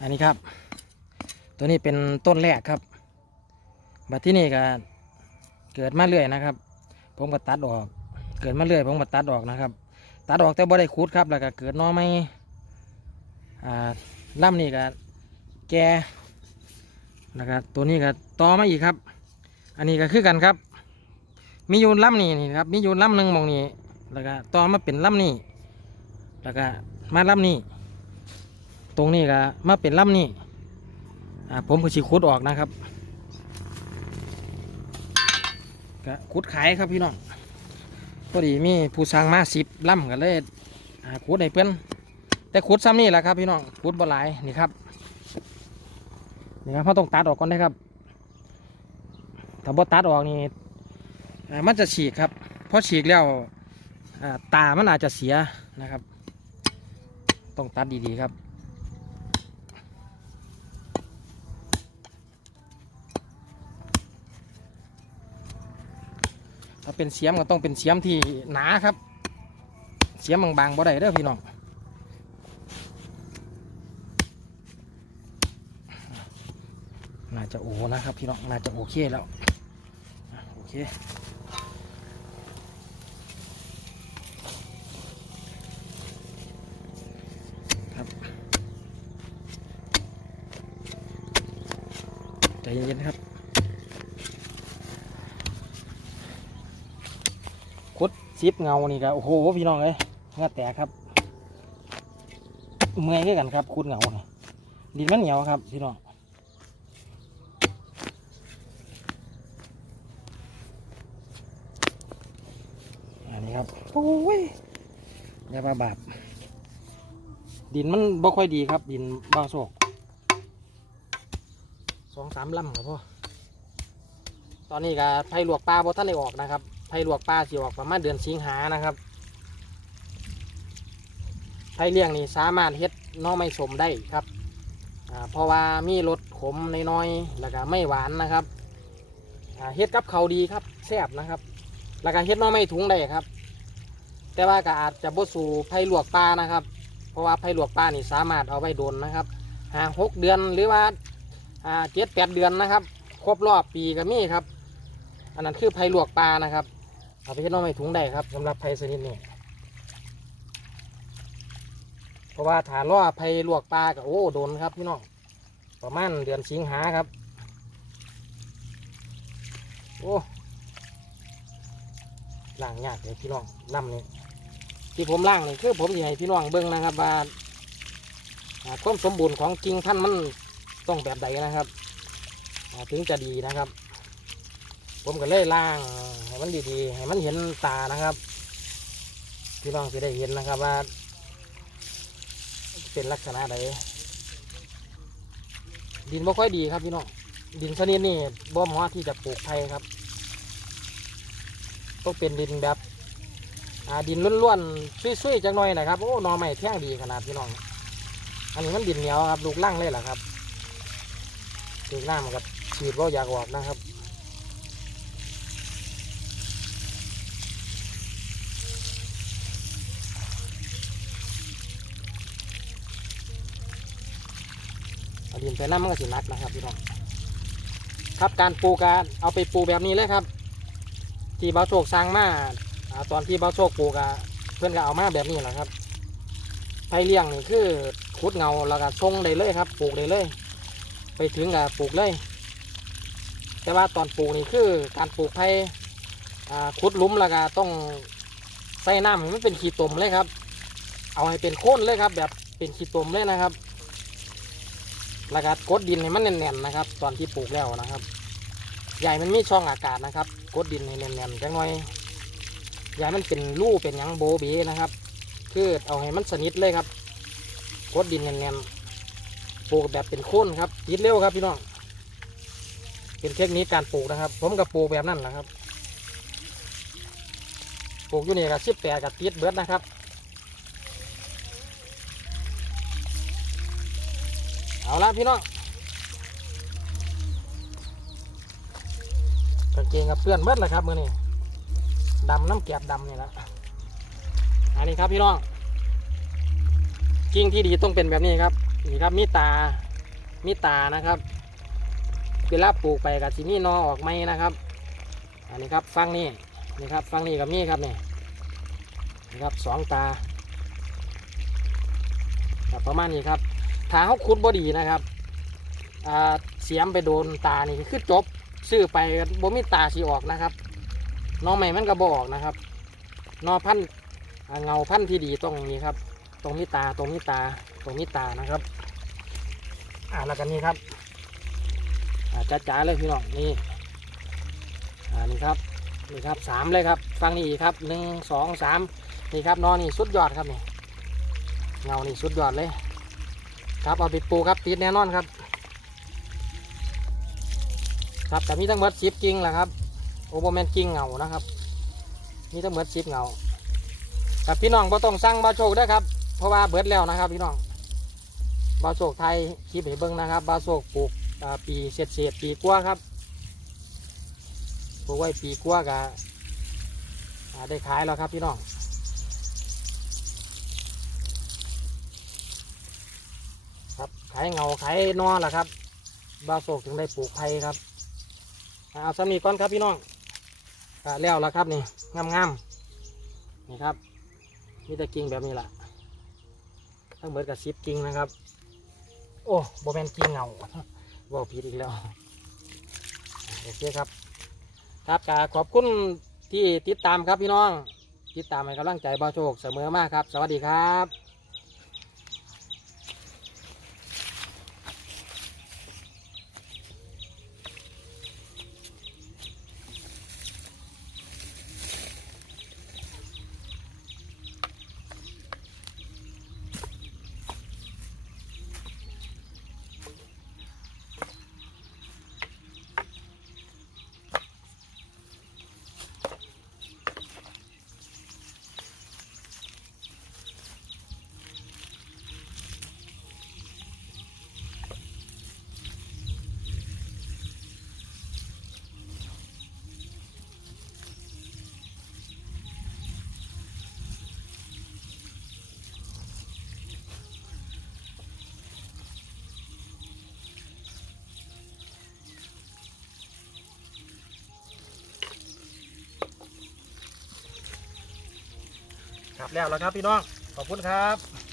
อันนี้ครับ ตัวนี้เป็นต้นแรกครับบัดที่นี่ก็เกิดมาเรื่อยนะครับ ผมก็ตัดออก เกิดมาเรื่อยผมก็ตัดออกนะครับ ตัดออกแต่บ่ได้ขุดครับ แล้วก็เกิดน้อไม่อ่าล่ำนี่ก็แก่แล้วก็ตัวนี้ก็ต่อมาอีกครับ อันนี้ก็คือกันครับ มีอยู่ล่ำนี่นี่ครับมีอยู่ล่ำหนึ่งมองนี้แล้วก็ต่อมาเป็นล่ำนี่แล้วก็มาล่ำนี่ ตรงนี้ก็มาเป็นล่ำนี่ผมก็สิขุดออกนะครับก็ขุดขายครับพี่น้องพอดีมีผู้สั่งมาสิบล่ำกันเลยอ่าขุดให้เพื่อนแต่ขุดซ้ำนี่แหละครับพี่น้องขุดบ่หลายนี่ครับนี่ครับเขาต้องตัดออกก่อนนะครับถ้าบ่ตัดออกนี่มันจะฉีกครับเพราะฉีกแล้วตามันอาจจะเสียนะครับ ต้องตัดดีๆครับ ถ้าเป็นเสียมก็ต้องเป็นเสียมที่หนาครับ เสียมบางๆบ่ได้เด้อพี่น้องน่าจะโอนะครับพี่น้องน่าจะโอเคแล้วโอเคครับใจเย็นๆครับ คุด ซิปเงานี่ก็โอ้โหพี่น้องเลยเงาแตกครับ เมื่อยด้วยกันครับคุดเงานี่ดินมันเหนียวครับพี่น้องอันนี้ครับโอ้ยอย่ามาบาปดินมันบ่ค่อยดีครับ ดินบ้าโศกสองสามลำครับพ่อตอนนี้ก็ไผ่ลวกปลาบ่ท่านได้ออกนะครับ ไผ่ลวกปลาสิออกประมาณเดือนสิงหานะครับไผ่เลี้ยงนี่สามารถเฮ็ดน้อไม่สมได้ครับเพราะว่ามีรสขมน้อยๆแล้วก็ไม่หวานนะครับเฮ็ดกับเขาดีครับแซ่บนะครับ แล้วก็เฮ็ดน้อไม่ถุงได้ครับ แต่ว่าก็อาจจะบ่สู่ไผ่ลวกปลานะครับ เพราะว่าไผ่ลวกปลานี่สามารถเอาไว้โดนนะครับหาหกเดือนหรือว่าเจ็ดแปดเดือนนะครับ ครบรอบปีก็มีครับ อันนั้นคือไผ่ลวกปลานะครับ อาไปเฮ็ดหน้อไม้ถุงได้ครับสำหรับไผ่ชนิดนี้เพราะว่าฐานล่อไผ่ลวกปลากับโอ้โดนครับพี่น้องประมาณเดือนสิงหาครับ โอ้ล่างยากเลยพี่น้องลำนี้ที่ผมล่างนี่คือผมอยากให้พี่น้องเบิ้งนะครับว่าอ่าความสมบูรณ์ของจริงท่านมันต้องแบบใดนะครับ ถึงจะดีนะครับ ผมก็เลยล่างให้มันดีๆให้มันเห็นตานะครับพี่น้องจะได้เห็นนะครับว่า เป็นลักษณะใดดินไม่ค่อยดีครับพี่น้องดินชนิดนี้บ่เหมาะที่จะปลูกไผ่ครับต้องเป็นดินแบบดินล้วนๆซุยๆจังหน่อยนะครับโอ้หนอใหม่แท่งดีขนาดพี่น้อง อันนี้มันดินเหนียวครับลูกล่างเลยแหละครับลูกล่างมันก็ฉีดว่าอยากออกนะครับ เอาดินไปน้ำมันก็สินักนะครับพี่น้องครับการปูการเอาไปปูแบบนี้เลยครับ ที่เบาโชคสร้างมาตอนที่เบาโชคปลูกอะเพื่อนก็เอามาแบบนี้แหละครับไผ่เลี้ยงนี่คือขุดเงาแล้วก็ชงได้เลยครับ ปลูกได้เลย ไปถึงกับปลูกเลย แต่ว่าตอนปลูกนี่คือการปลูกไผ่ขุดลุ่มแล้วก็ต้องใส่น้ำให้มันเป็นขี้ตมเลยครับ เอาให้เป็นโค่นเลยครับ แบบเป็นขี้ตมเลยนะครับ แล้วก็กดดินให้มันแน่นๆนะครับ ตอนที่ปลูกแล้วนะครับ ใหญ่มันมีช่องอากาศนะครับกดดินให้แน่นๆจังหน่อยใหญ่มันเป็นรูเป็นยังโบเบนะครับ คือเอาให้มันสนิทเลยครับกดดินแน่นๆปลูกแบบเป็นโค่นครับติดเร็วครับพี่น้องเป็นเทคนิคการปลูกนะครับ ผมกับปลูกแบบนั้นนะครับปลูกอยู่นี่กับชิบแปดกับติดเบิดนะครับ เอาละพี่น้องกางเกงกับเพื่อนเบิดเลยครับมือนี้ดำน้ำแกบดำนี่แหละอันนี้ครับพี่น้องกิ่งที่ดีต้องเป็นแบบนี้ครับนี่ครับมีตามีตานะครับเวลาปลูกไปกับที่มีนอออกไหมนะครับ อันนี้ครับฟังนี่นี่ครับฟังนี่กับนี่ครับนี่นี่ครับสองตาครับประมาณนี้ครับ ถ้าเขาขุดบอดีนะครับเสียมไปโดนตานี่คือจบซื้อไปบ่มีตาสีออกนะครับหนอใหม่มันก็บออกนะครับนอพันธ์เงาพันธ์ที่ดีตรงนี้ครับ ตรงนี้ตาตรงนี้ตาตรงนี้ตานะครับ อ่าแล้วกันนี้ครับอ่าจ้าเลยพี่น้องนี่อ่านี่ครับนี่ครับสามเลยครับฟังนี่ครับหนึ่งสองสามนี่ครับนอนนี่สุดยอดครับนี่เงานี่สุดยอดเลย ครับเอาไปปูครับติดแน่นอนครับ ครับแต่มีทั้งหมดสิบกิ่งแหละครับโอโบแมนกิ่งเหงานะครับ มีทั้งหมดสิบเหงาครับพี่น้องบ่ต้องสั่งบาโชคได้อครับเพราะว่าเบิดแล้วนะครับ พี่น้องบาโชคไทยคลิปให้เบิ้งนะครับบาโชคปลูกปีเศษเศษปีกว่าครับปลูกไว้ปีกว่าก็อ่าได้ขายแล้วครับพี่น้องครับ ขายเงาขายนอแหละครับบาโชคถึงได้ปลูกไผ่ครับเอาสามีก่อนครับพี่น้องก็แล้วแล้วครับนี่งามๆนี่ครับมีแต่กิ่งแบบนี้แหละทั้งเบิดกับซิปกิ่งนะครับ โอ้โบแมนกิ่งเงาบอกผิดอีกแล้วโอเคครับ ครับกาขอบคุณที่ติดตามครับพี่น้อง ติดตามให้กำลังใจบาโชคเสมอมากครับ สวัสดีครับ ครับแล้วแล้วครับพี่น้องขอบคุณครับ